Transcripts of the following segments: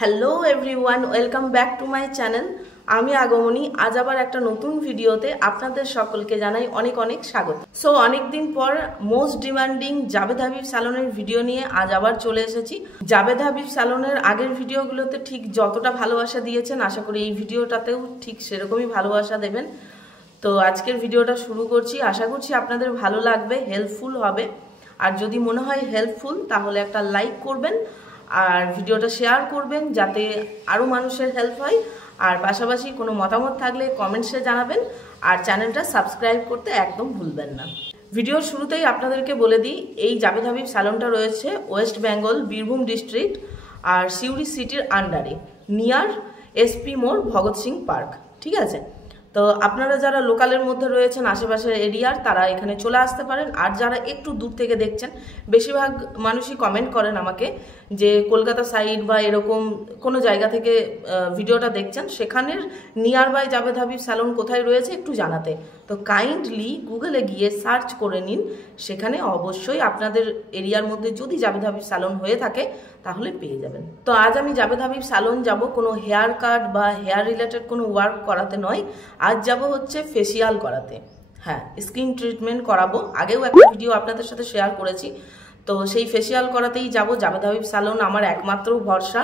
Hello everyone, welcome back to my channel. আমি আগমনী। আজ আবার একটা নতুন ভিডিওতে আপনাদের সকলকে জানাই অনেক অনেক স্বাগত। সো অনেকদিন পর মোস্ট ডিমান্ডিং জাবেদ হাবিব স্যালনের ভিডিও নিয়ে আজ আবার চলে এসেছি। জাবেদ হাবিব স্যালনের আগের ভিডিওগুলোতে ঠিক যতটা ভালোবাসা দিয়েছেন, আশা করি এই ভিডিওটাতেও ঠিক সেরকমই ভালোবাসা দেবেন। তো আজকের ভিডিওটা শুরু করছি। আশা করছি আপনাদের ভালো লাগবে, হেল্পফুল হবে। আর যদি মনে হয় হেল্পফুল তাহলে একটা লাইক করবেন আর ভিডিওটা শেয়ার করবেন যাতে আরও মানুষের হেল্প হয়। আর পাশাপাশি কোনো মতামত থাকলে কমেন্টসে জানাবেন আর চ্যানেলটা সাবস্ক্রাইব করতে একদম ভুলবেন না। ভিডিওর শুরুতেই আপনাদেরকে বলে দিই, এই জাবেদ হাবিব স্যালনটা রয়েছে ওয়েস্ট বেঙ্গল বীরভূম ডিস্ট্রিক্ট আর সিউড়ি সিটির আন্ডারে, নিয়ার এসপি মোড়, ভগৎ সিং পার্ক। ঠিক আছে, তো আপনারা যারা লোকালের মধ্যে রয়েছেন আশেপাশের এরিয়ার, তারা এখানে চলে আসতে পারেন। আর যারা একটু দূর থেকে দেখছেন, বেশিরভাগ মানুষই কমেন্ট করেন আমাকে যে কলকাতা সাইড বা এরকম কোনো জায়গা থেকে ভিডিওটা দেখছেন, সেখানের nearby Jawed Habib salon কোথায় রয়েছে একটু জানাতে। তো কাইন্ডলি গুগলে গিয়ে সার্চ করে নিন, সেখানে অবশ্যই আপনাদের এরিয়ার মধ্যে যদি জাবেদ হাবিব স্যালন হয়ে থাকে তাহলে পেয়ে যাবেন। তো আজ আমি জাবেদ হাবিব স্যালন যাব কোনো হেয়ার কাট বা হেয়ার রিলেটেড কোনো ওয়ার্ক করাতে নয়, আজ যাব হচ্ছে ফেসিয়াল করাতে। হ্যাঁ, স্কিন ট্রিটমেন্ট করাবো। আগেও একটা ভিডিও আপনাদের সাথে শেয়ার করেছি, তো সেই ফেসিয়াল করাতেই যাব। জাবেদ হাবিব স্যালন আমার একমাত্র ভরসা,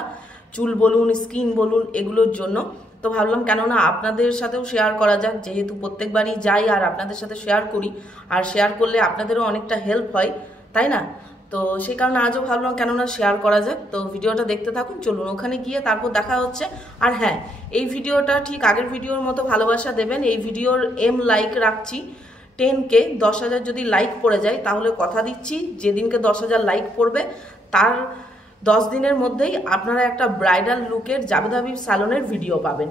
চুল বলুন, স্কিন বলুন, এগুলোর জন্য। তো ভাবলাম কেননা আপনাদের সাথেও শেয়ার করা যাক, যেহেতু প্রত্যেকবারই যাই আর আপনাদের সাথে শেয়ার করি, আর শেয়ার করলে আপনাদেরও অনেকটা হেল্প হয়, তাই না? তো সেই কারণে আজও ভাবলাম কেননা শেয়ার করা যাক। তো ভিডিওটা দেখতে থাকুন, চলুন ওখানে গিয়ে তারপর দেখা হচ্ছে। আর হ্যাঁ, এই ভিডিওটা ঠিক আগের ভিডিওর মতো ভালোবাসা দেবেন। এই ভিডিওর লাইক রাখছি 10K। 10,000 যদি লাইক পড়ে যায় তাহলে কথা দিচ্ছি যেদিনকে 10,000 লাইক পড়বে তার 10 দিনের মধ্যেই আপনারা একটা ব্রাইডাল লুকের জাবেদ হাবিব স্যালনের ভিডিও পাবেন।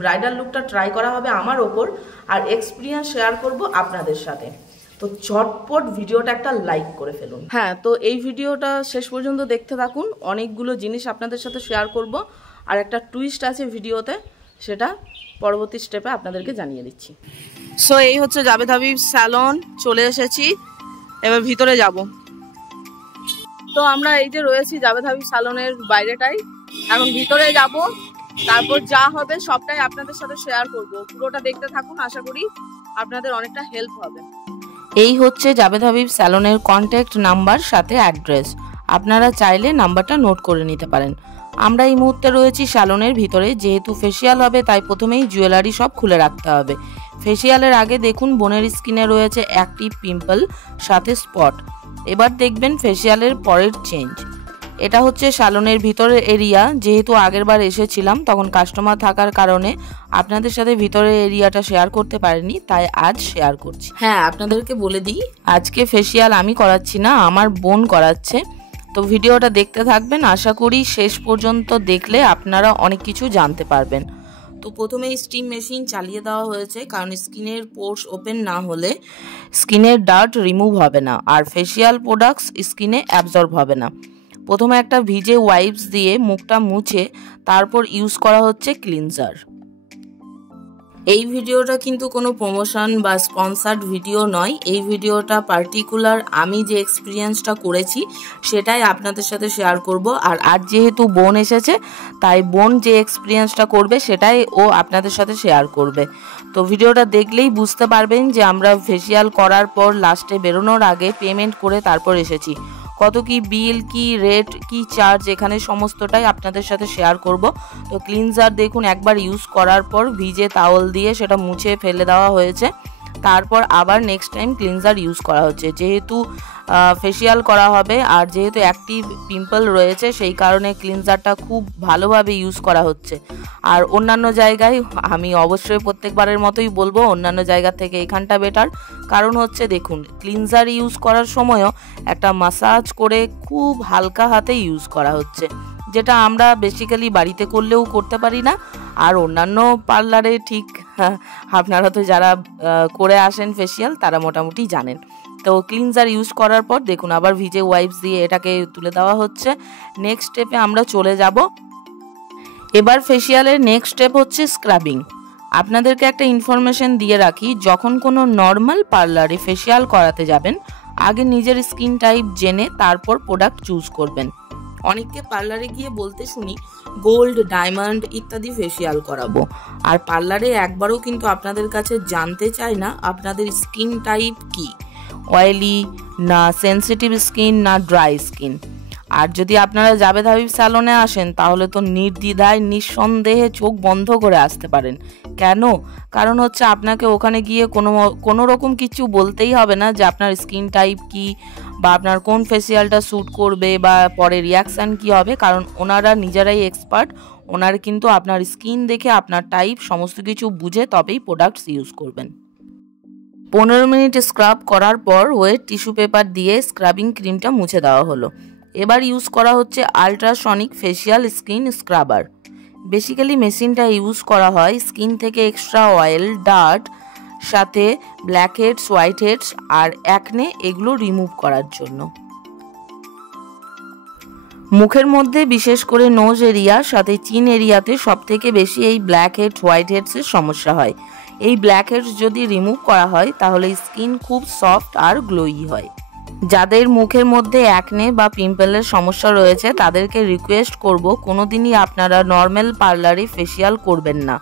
ব্রাইডাল লুকটা ট্রাই করা হবে আমার ওপর, আর এক্সপিরিয়েন্স শেয়ার করব আপনাদের সাথে। তো চটপট ভিডিওটা একটা লাইক করে ফেলুন। হ্যাঁ, তো এই ভিডিওটা শেষ পর্যন্ত দেখতে থাকুন, অনেকগুলো জিনিস আপনাদের সাথে শেয়ার করব। আর একটা টুইস্ট আছে ভিডিওতে, সেটা পরবর্তী স্টেপে আপনাদেরকে জানিয়ে দিচ্ছি। সো এই হচ্ছে জাবেদ হাবিব স্যালন, চলে এসেছি, এবার ভিতরে যাব। তো আমরা এই যে রয়েছি জাবেদ হাবিব স্যালনের বাইরেটাই, এখন ভিতরে যাব, তারপর যা হবে সবটাই আপনাদের সাথে শেয়ার করব। পুরোটা দেখতে থাকুন, আশা করি আপনাদের অনেকটা হেল্প হবে। এই হচ্ছে জাবেদ হাবিব স্যালনের কন্ট্যাক্ট নাম্বার সাথে অ্যাড্রেস। আপনারা চাইলে নাম্বারটা নোট করে নিতে পারেন। আমরা এই মুহূর্তে রয়েছি স্যালনের ভিতরে। যেহেতু ফেসিয়াল হবে তাই প্রথমেই জুয়েলারি সব খুলে রাখতে হবে। ফেসিয়ালের আগে দেখুন বোনের স্কিনে রয়েছে অ্যাক্টিভ পিম্পল সাথে স্পট। এবার দেখবেন ফেসিয়ালের পরের চেঞ্জ। এটা হচ্ছে স্যালনের ভিতরের এরিয়া। যেহেতু আগেরবার এসেছিলাম তখন কাস্টমার থাকার কারণে আপনাদের সাথে ভিতরের এরিয়াটা শেয়ার করতে পারিনি, তাই আজ শেয়ার করছি। হ্যাঁ, আপনাদেরকে বলে দিই, আজকে ফেসিয়াল আমি করাচ্ছি না, আমার বোন করাচ্ছে। তো ভিডিওটা দেখতে থাকবেন, আশা করি শেষ পর্যন্ত দেখলে আপনারা অনেক কিছু জানতে পারবেন। তো প্রথমেই স্টিম মেশিন চালিয়ে দেওয়া হয়েছে, কারণ স্কিনের পোর্স ওপেন না হলে স্কিনের ডার্ট রিমুভ হবে না আর ফেসিয়াল প্রোডাক্টস স্কিনে অ্যাবজর্ব হবে না। প্রথমে একটা ভিজে ওয়াইপস দিয়ে মুখটা মুছে তারপর ইউজ করা হচ্ছে ক্লিনজার। এই ভিডিওটা কিন্তু কোনো প্রমোশন বা স্পন্সার্ড ভিডিও নয়। এই ভিডিওটা পার্টিকুলার আমি যে এক্সপিরিয়েন্সটা করেছি সেটাই আপনাদের সাথে শেয়ার করব। আর আজ যেহেতু বোন এসেছে তাই বোন যে এক্সপিরিয়েন্সটা করবে সেটাই ও আপনাদের সাথে শেয়ার করবে। তো ভিডিওটা দেখলেই বুঝতে পারবেন যে আমরা ফেসিয়াল করার পর লাস্টে বেরোনোর আগে পেমেন্ট করে তারপর এসেছি। কত কি বিল, কি রেট, কি চার্জ, এখানে সমস্তটাই আপনাদের সাথে শেয়ার করব। তো ক্লিনজার দেখুন একবার ইউজ করার পর ভিজে তাওয়াল দিয়ে সেটা মুছে ফেলে দেওয়া হয়েছে, তারপর আবার নেক্সট টাইম ক্লিনজার ইউজ করা হচ্ছে। যেহেতু ফেসিয়াল করা হবে আর যেহেতু অ্যাক্টিভ পিম্পল রয়েছে সেই কারণে ক্লিনজারটা খুব ভালোভাবে ইউজ করা হচ্ছে। আর অন্যান্য জায়গায় আমি অবশ্যই প্রত্যেকবারের মতোই বলবো অন্যান্য জায়গা থেকে এখানটা বেটার। কারণ হচ্ছে দেখুন, ক্লিনজার ইউজ করার সময়ও একটা মাসাজ করে খুব হালকা হাতে ইউজ করা হচ্ছে, যেটা আমরা বেসিক্যালি বাড়িতে করলেও করতে পারি না। আর অন্যান্য পার্লারে ঠিক আপনারা তো যারা করে আসেন ফেসিয়াল তারা মোটামুটি জানেন। তো ক্লিনজার ইউজ করার পর দেখুন আবার ভিজে ওয়াইপস দিয়ে এটাকে তুলে দেওয়া হচ্ছে। নেক্সট স্টেপে আমরা চলে যাব। এবার ফেসিয়ালের নেক্সট স্টেপ হচ্ছে স্ক্রাবিং। আপনাদেরকে একটা ইনফরমেশন দিয়ে রাখি, যখন কোনো নর্মাল পার্লারে ফেসিয়াল করাতে যাবেন আগে নিজের স্কিন টাইপ জেনে তারপর প্রোডাক্ট চুজ করবেন। অনেককে পার্লারে গিয়ে বলতে শুনি গোল্ড, ডায়মন্ড ইত্যাদি ফেসিয়াল করাবো, আর পার্লারে একবারও কিন্তু আপনাদের কাছে জানতে চায় না আপনাদের স্কিন টাইপ কি, অয়েলি না সেন্সিটিভ স্কিন না ড্রাই স্কিন। আর যদি আপনারা জাবেদ হাবিব স্যালনে আসেন তাহলে তো নির্দ্বিধায় নিঃসন্দেহে চোখ বন্ধ করে আসতে পারেন। কেন? কারণ হচ্ছে আপনাকে ওখানে গিয়ে কোনো রকম কিছু বলতেই হবে না যে আপনার স্কিন টাইপ কি বা আপনার কোন ফেসিয়ালটা স্যুট করবে বা পরে রিয়াকশান কি হবে, কারণ ওনারা নিজেরাই এক্সপার্ট। ওনারা কিন্তু আপনার স্কিন দেখে আপনার টাইপ সমস্ত কিছু বুঝে তবেই প্রোডাক্টস ইউজ করবেন। 15 মিনিট স্ক্রাব করার পর ওয়েট টিস্যু পেপার দিয়ে স্ক্রাবিং ক্রিমটা মুছে দেওয়া হলো। এবার ইউজ করা হচ্ছে ultrasonic facial skin scrubber. Basically মেশিনটা ইউজ করা হয় স্কিন থেকে এক্সট্রা অয়েল, ডার্ট, সাথে black heads, white heads are acne এগুলো রিমুভ করার জন্য। মুখের মধ্যে বিশেষ করে নোজ এরিয়া সাথে চিন এরিয়াতে সবথেকে বেশি এই ব্ল্যাক হেড, হোয়াইট হেডসের সমস্যা হয়। এই ব্ল্যাক হেডস যদি রিমুভ করা হয় তাহলে স্কিন খুব সফট আর গ্লোয়ি হয়। যাদের মুখের মধ্যে অ্যাকনে বা পিম্পলের সমস্যা রয়েছে তাদেরকে রিকোয়েস্ট করব কোনোদিনই আপনারা নর্মাল পার্লারে ফেসিয়াল করবেন না।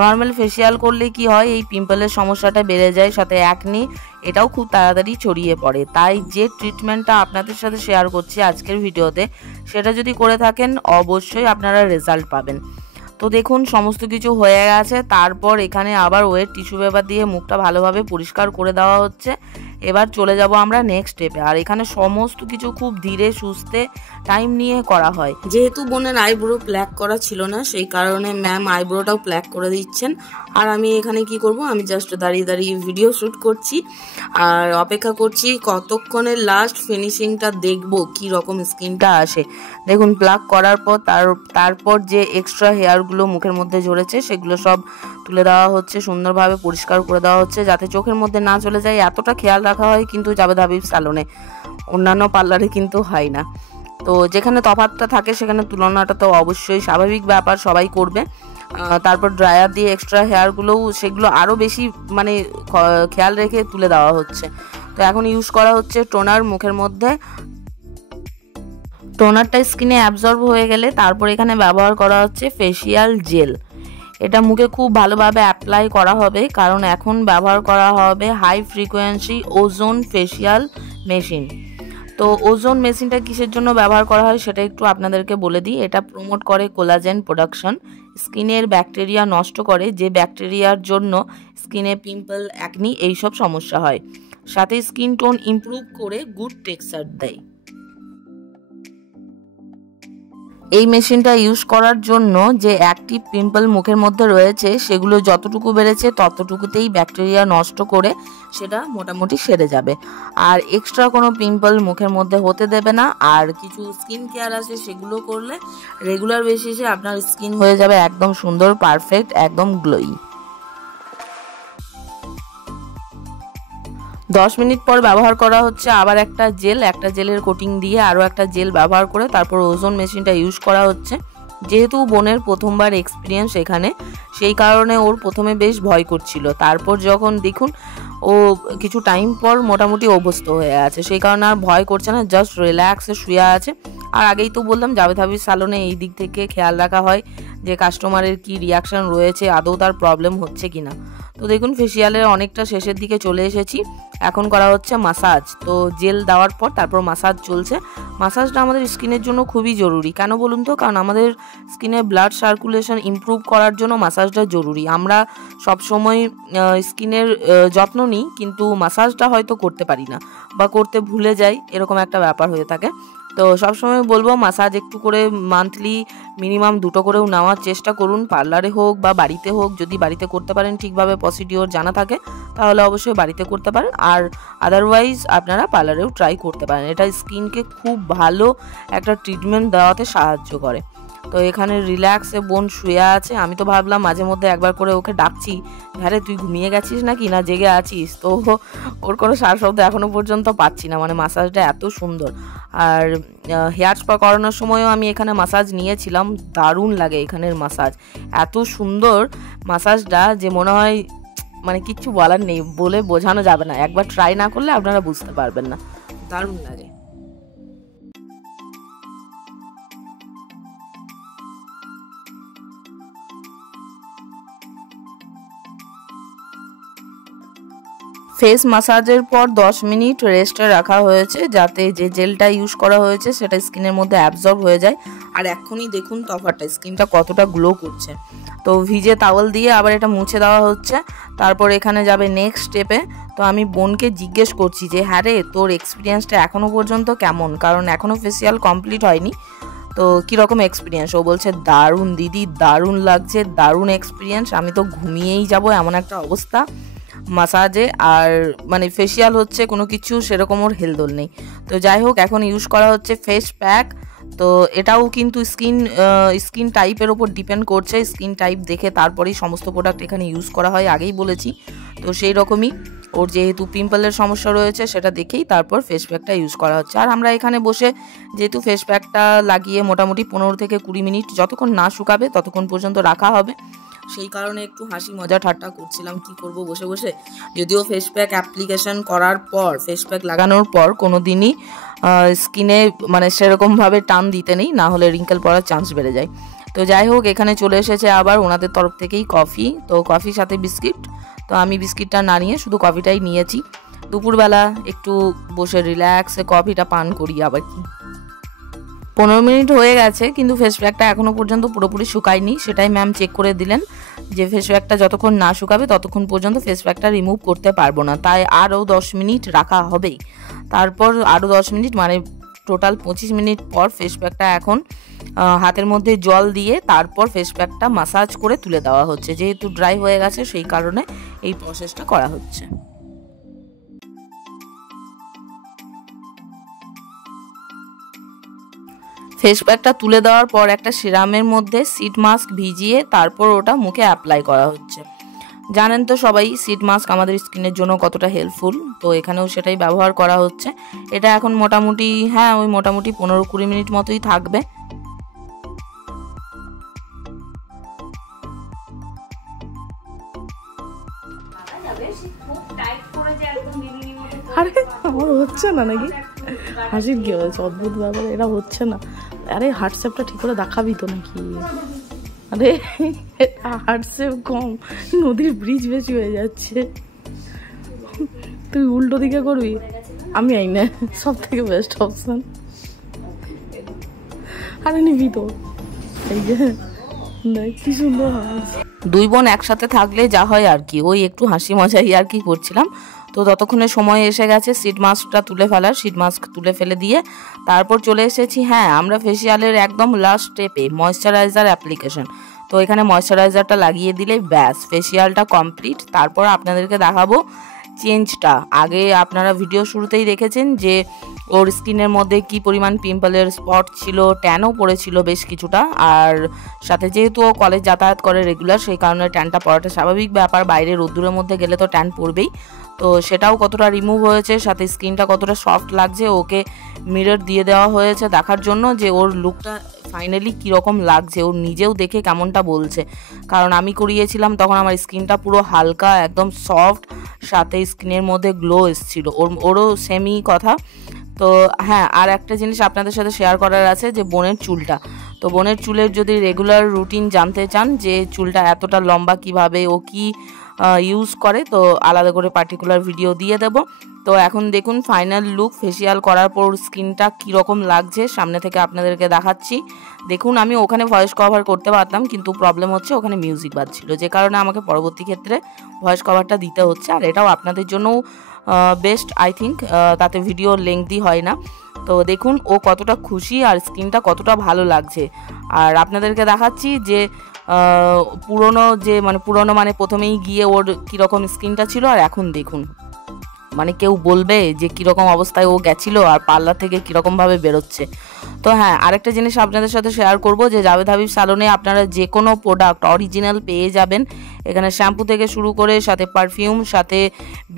নর্মাল ফেসিয়াল করলে কি হয়, এই পিম্পলের সমস্যাটা বেড়ে যায়, সাথে অ্যাকনে এটাও খুব তাড়াতাড়ি ছড়িয়ে পড়ে। তাই যে ট্রিটমেন্টটা আপনাদের সাথে শেয়ার করছি আজকের ভিডিওতে, সেটা যদি করে থাকেন অবশ্যই আপনারা রেজাল্ট পাবেন। তো দেখুন সমস্ত কিছু হয়ে গেছে। তারপর এখানে আবার ওয়েট টিস্যু পেপার দিয়ে মুখটা ভালোভাবে পরিষ্কার করে দেওয়া হচ্ছে। এবার চলে যাব আমরা নেক্সট স্টেপে। আর এখানে সমস্ত কিছু খুব ধীরে সুস্থে টাইম নিয়ে করা হয়। যেহেতু বোনের আইব্রো প্ল্যাক করা ছিল না, সেই কারণে ম্যাম আইব্রোটাও প্ল্যাক করে দিচ্ছেন। আর আমি এখানে কি করব, আমি জাস্ট দাঁড়িয়ে দাঁড়িয়ে ভিডিও শ্যুট করছি আর অপেক্ষা করছি কতক্ষণের লাস্ট ফিনিশিংটা দেখব কি রকম স্কিনটা আসে। দেখুন প্লাক করার পর তারপর যে এক্সট্রা হেয়ারগুলো মুখের মধ্যে ঝরেছে সেগুলো সব তুলে দেওয়া হচ্ছে, সুন্দরভাবে পরিষ্কার করে দেওয়া হচ্ছে যাতে চোখের মধ্যে না চলে যায়। এতটা খেয়াল রাখা হয় কিন্তু জাবেদ হাবিব স্যালনে, অন্যান্য পার্লারে কিন্তু হয় না। তো যেখানে তফাৎটা থাকে সেখানে তুলনাটা তো অবশ্যই স্বাভাবিক ব্যাপার, সবাই করবে। তারপর ড্রায়ার দিয়ে এক্সট্রা হেয়ারগুলোও সেগুলো আরও বেশি মানে খেয়াল রেখে তুলে দেওয়া হচ্ছে। তো এখন ইউজ করা হচ্ছে টোনার মুখের মধ্যে। টোনারটা স্কিনে অ্যাবজর্ব হয়ে গেলে তারপর এখানে ব্যবহার করা হচ্ছে ফেসিয়াল জেল। এটা মুখে খুব ভালোভাবে অ্যাপ্লাই করা হবে কারণ এখন ব্যবহার করা হবে high frequency ozone facial machine. তো ওজোন মেশিনটা কিসের জন্য ব্যবহার করা হয় সেটা একটু আপনাদেরকে বলে দিই। এটা প্রমোট করে কোলাজেন প্রোডাকশন, স্কিনের ব্যাকটেরিয়া নষ্ট করে, যে ব্যাকটেরিয়ার জন্য স্কিনে পিম্পল, অ্যাকনি এইসব সমস্যা হয়। সাথে স্কিন টোন ইমপ্রুভ করে গুড টেক্সচার দেয়। এই মেশিনটা ইউজ করার জন্য যে অ্যাক্টিভ পিম্পল মুখের মধ্যে রয়েছে সেগুলো যতটুকু বেড়েছে ততটুকুতেই ব্যাকটেরিয়া নষ্ট করে সেটা মোটামুটি সেরে যাবে, আর এক্সট্রা কোনো পিম্পল মুখের মধ্যে হতে দেবে না। আর কিছু স্কিন কেয়ার আছে সেগুলো করলে রেগুলার বেসিসে আপনার স্কিন হয়ে যাবে একদম সুন্দর, পারফেক্ট, একদম গ্লোয়ি। 10 মিনিট পর ব্যবহার করা হচ্ছে আবার একটা জেলের কোটিং দিয়ে আরও একটা জেল ব্যবহার করে তারপর ওজোন মেশিনটা ইউজ করা হচ্ছে। যেহেতু বোনের প্রথমবার এক্সপিরিয়েন্স এখানে, সেই কারণে ওর প্রথমে বেশ ভয় করছিল। তারপর যখন দেখুন ও কিছু টাইম পর মোটামুটি অভ্যস্ত হয়ে আছে, সেই কারণে আর ভয় করছে না, জাস্ট রিল্যাক্সে শুয়ে আছে। আর আগেই তো বললাম জাবেদ হাবিব স্যালনে এই দিক থেকে খেয়াল রাখা হয় যে কাস্টমারের কি রিয়াকশান রয়েছে, আদৌ তার প্রবলেম হচ্ছে কিনা। তো দেখুন ফেসিয়ালের অনেকটা শেষের দিকে চলে এসেছি, এখন করা হচ্ছে মাসাজ। তো জেল দেওয়ার পর তারপর মাসাজ চলছে। মাসাজটা আমাদের স্কিনের জন্য খুবই জরুরি। কেন বলুন তো? কারণ আমাদের স্কিনে ব্লাড সার্কুলেশন ইমপ্রুভ করার জন্য মাসাজটা জরুরি। আমরা সবসময় স্কিনের যত্ন নিই কিন্তু মাসাজটা হয়তো করতে পারি না বা করতে ভুলে যাই, এরকম একটা ব্যাপার হয়ে থাকে। তো সবসময় বলবো মাসাজ একটু করে মান্থলি মিনিমাম 2টো করেও নেওয়ার চেষ্টা করুন, পার্লারে হোক বা বাড়িতে হোক। যদি বাড়িতে করতে পারেন, ঠিকভাবে প্রসিডিওর জানা থাকে, তাহলে অবশ্যই বাড়িতে করতে পারেন। আর আদারওয়াইজ আপনারা পার্লারেও ট্রাই করতে পারেন। এটা স্কিনকে খুব ভালো একটা ট্রিটমেন্ট দেওয়াতে সাহায্য করে। তো এখানে রিল্যাক্সে বোন শুয়ে আছে। আমি তো ভাবলাম মাঝে মধ্যে একবার করে ওকে ডাকছি, হ্যাঁ তুই ঘুমিয়ে গেছিস নাকি, না জেগে আছিস। তো ওর কোনো সার শব্দ এখনো পর্যন্ত পাচ্ছি না, মানে মাসাজটা এত সুন্দর। আর হেয়ার স্পা করানোর সময়ও আমি এখানে মাসাজ নিয়েছিলাম, দারুণ লাগে এখানের মাসাজ, এত সুন্দর মাসাজটা যে মনে হয় মানে কিচ্ছু বলার নেই, বলে বোঝানো যাবে না, একবার ট্রাই না করলে আপনারা বুঝতে পারবেন না, দারুণ লাগে। ফেস মাসাজের পর 10 মিনিট রেস্টে রাখা হয়েছে, যাতে যে জেলটা ইউজ করা হয়েছে সেটা স্কিনের মধ্যে অ্যাবজর্ব হয়ে যায়। আর এখনই দেখুন তফাৎটা, স্কিনটা কতটা গ্লো করছে। তো ভিজে টাওয়েল দিয়ে আবার এটা মুছে দেওয়া হচ্ছে। তারপর এখানে যাবে নেক্সট স্টেপে। তো আমি বোনকে জিজ্ঞেস করছি যে হ্যাঁ রে, তোর এক্সপিরিয়েন্সটা এখনও পর্যন্ত কেমন, কারণ এখনও ফেসিয়াল কমপ্লিট হয়নি, তো কীরকম এক্সপিরিয়েন্স। ও বলছে দারুণ দিদি, দারুণ লাগছে, দারুণ এক্সপিরিয়েন্স, আমি তো ঘুমিয়েই যাব এমন একটা অবস্থা মাসাজে। আর মানে ফেসিয়াল হচ্ছে, কোনো কিছু সেরকম ওর হেলদোল নেই। তো যাই হোক, এখন ইউজ করা হচ্ছে ফেস প্যাক। তো এটাও কিন্তু স্কিন টাইপের ওপর ডিপেন্ড করছে, স্কিন টাইপ দেখে তারপরেই সমস্ত প্রোডাক্ট এখানে ইউজ করা হয়, আগেই বলেছি। তো সেই রকমই ওর যেহেতু পিম্পলের সমস্যা রয়েছে সেটা দেখেই তারপর ফেস প্যাকটা ইউজ করা হচ্ছে। আর আমরা এখানে বসে যেহেতু ফেস প্যাকটা লাগিয়ে মোটামুটি 15 থেকে 20 মিনিট যতক্ষণ না শুকাবে ততক্ষণ পর্যন্ত রাখা হবে, সেই কারণে একটু হাসি মজা ঠাট্টা করছিলাম, কি করব বসে বসে। যদিও ফেস প্যাক অ্যাপ্লিকেশন করার পর, ফেস প্যাক লাগানোর পর কোনো দিনই স্কিনে মানে সেরকমভাবে টান দিতে নেই, না হলে রিঙ্কেল পড়ার চান্স বেড়ে যায়। তো যাই হোক, এখানে চলে এসেছে আবার ওনাদের তরফ থেকেই কফি। তো কফির সাথে বিস্কিট, তো আমি বিস্কিটটা না নিয়ে শুধু কফিটাই নিয়েছি। দুপুরবেলা একটু বসে রিল্যাক্সে কফিটা পান করি আবার কি। 15 মিনিট হয়ে গেছে, কিন্তু ফেস প্যাকটা এখনও পর্যন্ত পুরোপুরি শুকায়নি, সেটাই ম্যাম চেক করে দিলেন যে ফেস প্যাকটা যতক্ষণ না শুকাবে ততক্ষণ পর্যন্ত ফেস প্যাকটা রিমুভ করতে পারবো না, তাই আরও 10 মিনিট রাখা হবেই। তারপর আরও 10 মিনিট মানে টোটাল 25 মিনিট পর ফেস প্যাকটা এখন হাতের মধ্যে জল দিয়ে তারপর ফেস প্যাকটা মাসাজ করে তুলে দেওয়া হচ্ছে। যেহেতু ড্রাই হয়ে গেছে সেই কারণে এই প্রসেসটা করা হচ্ছে। ফেস প্যাকটা তুলে দেওয়ার পর একটা সিরামের মধ্যে সিড মাস্ক ভিজিয়ে তারপর ওটা মুখে অ্যাপ্লাই করা হচ্ছে। জানেন তো সবাই সিড মাস্ক আমাদের স্কিনের জন্য কতটা হেল্পফুল, তো এখানেও সেটাই ব্যবহার করা হচ্ছে। এটা এখন মোটামুটি ওই মোটামুটি 15-20 মিনিট মতোই থাকবে। আরে আমার হচ্ছে না নাকি, হাসির কি হয়েছে, অদ্ভুত ব্যাপার, এটা হচ্ছে না। আরে হোয়াটসঅ্যাপটা ঠিক করে দেখাবি তো নাকি? আরে হোয়াটসঅ্যাপ কম, নদীর ব্রিজ বেশি হয়ে যাচ্ছে, তুই উল্টো দিকে করবি, আমি আই না, সব থেকে বেস্ট অপশন। আরে নিবি তো, এই যে কি সুন্দর হাসি। দুই বোন একসাথে থাকলে যা হয় আর কি, ওই একটু হাসি মজাই আর কি করছিলাম। তো ততক্ষণে সময় এসে গেছে সিড মাস্কটা তুলে ফেলার, সিড মাস্ক তুলে ফেলে দিয়ে তারপর চলে এসেছি আমরা ফেসিয়ালের একদম লাস্ট স্টেপে, ময়শ্চারাইজার অ্যাপ্লিকেশন। তো এখানে ময়শ্চারাইজারটা লাগিয়ে দিলেই ব্যাস ফেসিয়ালটা কমপ্লিট। তারপর আপনাদেরকে দেখাবো চেঞ্জটা। আগে আপনারা ভিডিও শুরুতেই দেখেছেন যে ওর স্কিনের মধ্যে কি পরিমাণ পিম্পলের স্পট ছিল, ট্যানও পড়েছিল বেশ কিছুটা। আর সাথে যেহেতু ও কলেজ যাতায়াত করে রেগুলার, সেই কারণে ট্যানটা পড়াটা স্বাভাবিক ব্যাপার, বাইরে রোদ্দুরের মধ্যে গেলে তো ট্যান পড়বেই। তো সেটাও কতটা রিমুভ হয়েছে, সাথে স্কিনটা কতটা সফট লাগছে। ওকে মিরর দিয়ে দেওয়া হয়েছে দেখার জন্য যে ওর লুকটা ফাইনালি কীরকম লাগছে, ওর নিজেও দেখে কেমনটা বলছে। কারণ আমি করিয়েছিলাম তখন আমার স্কিনটা পুরো হালকা একদম সফট, সাথে স্কিনের মধ্যে গ্লো এসেছিলো, ওরও সেমই কথা। তো আর একটা জিনিস আপনাদের সাথে শেয়ার করার আছে, যে বোনের চুলটা। তো বোনের চুলের যদি রেগুলার রুটিন জানতে চান যে চুলটা এতটা লম্বা কিভাবে ও কি ইউজ করে, তো আলাদা করে পার্টিকুলার ভিডিও দিয়ে দেব। তো এখন দেখুন ফাইনাল লুক, ফেসিয়াল করার পর স্কিনটা কীরকম লাগছে সামনে থেকে আপনাদেরকে দেখাচ্ছি। দেখুন আমি ওখানে ভয়েস কভার করতে পারতাম, কিন্তু প্রবলেম হচ্ছে ওখানে মিউজিক বাজছিল, যে কারণে আমাকে পরবর্তী ক্ষেত্রে ভয়েস কভারটা দিতে হচ্ছে। আর এটাও আপনাদের জন্যও বেস্ট আই থিঙ্ক, তাতে ভিডিও লেংথি হয় না। তো দেখুন ও কতটা খুশি আর স্কিনটা কতটা ভালো লাগছে। আর আপনাদেরকে দেখাচ্ছি যে পুরনো মানে প্রথমেই গিয়ে ওর কীরকম স্কিনটা ছিল, আর এখন দেখুন মানে কেউ বলবে যে কীরকম অবস্থায় ও গেছিলো আর পার্লার থেকে কীরকমভাবে বেরোচ্ছে। তো হ্যাঁ, আরেকটা জিনিস আপনাদের সাথে শেয়ার করব যে জাভেদ হাবিব স্যালনে আপনারা যে কোনো প্রোডাক্ট অরিজিনাল পেয়ে যাবেন। এখানে শ্যাম্পু থেকে শুরু করে সাথে পারফিউম, সাথে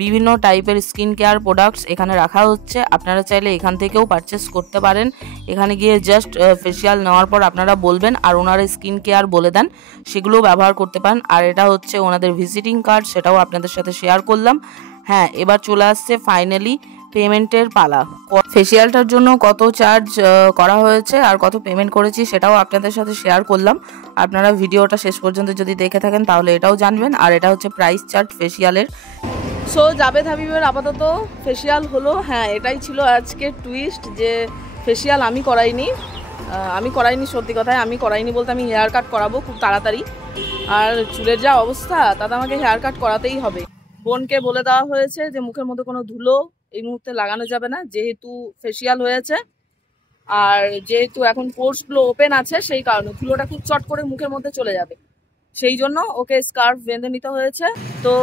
বিভিন্ন টাইপের স্কিন কেয়ার প্রোডাক্টস এখানে রাখা হচ্ছে। আপনারা চাইলে এখান থেকেও পারচেস করতে পারেন। এখানে গিয়ে জাস্ট ফেসিয়াল নেওয়ার পর আপনারা বলবেন আর ওনারা স্কিন কেয়ার বলে দেন, সেগুলোও ব্যবহার করতে পারেন। আর এটা হচ্ছে ওনাদের ভিজিটিং কার্ড, সেটাও আপনাদের সাথে শেয়ার করলাম। হ্যাঁ, এবার চলে আসছে ফাইনালি পেমেন্টের পালা। ফেসিয়ালটার জন্য কত চার্জ করা হয়েছে আর কত পেমেন্ট করেছি সেটাও আপনাদের সাথে শেয়ার করলাম। আপনারা ভিডিওটা শেষ পর্যন্ত যদি দেখে থাকেন তাহলে এটাও জানবেন। আর এটা হচ্ছে প্রাইস চার্ট ফেসিয়ালের। সো জাভেদ হাবিবের আপাতত ফেসিয়াল হলো। হ্যাঁ, এটাই ছিল আজকের টুইস্ট যে ফেসিয়াল আমি করাইনি। সত্যি কথায় আমি করাইনি বলতে আমি হেয়ার কাট করাবো খুব তাড়াতাড়ি। আর চুলের যা অবস্থা তাতে আমাকে হেয়ার কাট করাতেই হবে। বোনকে বলে দেওয়া হয়েছে যে মুখের মধ্যে কোনো ধুলো এই মুহূর্তে লাগানো যাবে না, যেহেতু ফেসিয়াল হয়েছে আর যেহেতু এখন পোর্সগুলো ওপেন আছে, সেই কারণে ধুলোটা খুব চট করে মুখের মধ্যে চলে যাবে। সেই জন্য ওকে স্কার্ফ বেঁধে নিতে হয়েছে। তো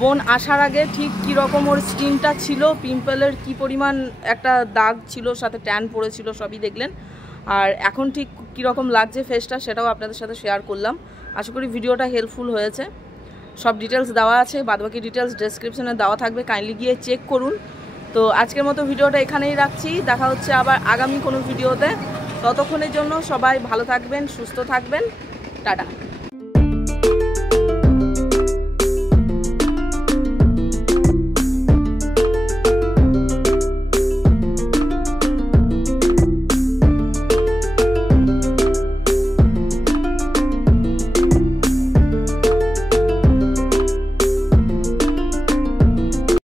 বোন আসার আগে ঠিক কীরকম ওর স্কিনটা ছিল, পিম্পলের কি পরিমাণ একটা দাগ ছিল, সাথে ট্যান পড়েছিল, সবই দেখলেন। আর এখন ঠিক কীরকম লাগছে ফেসটা সেটাও আপনাদের সাথে শেয়ার করলাম। আশা করি ভিডিওটা হেল্পফুল হয়েছে। সব ডিটেলস দেওয়া আছে, বাদবাকি ডিটেলস ডেসক্রিপশনে দেওয়া থাকবে, কাইন্ডলি গিয়ে চেক করুন। তো আজকের মতো ভিডিওটা এখানেই রাখছি। দেখা হচ্ছে আবার আগামী কোনো ভিডিওতে। ততক্ষণের জন্য সবাই ভালো থাকবেন, সুস্থ থাকবেন। টাটা।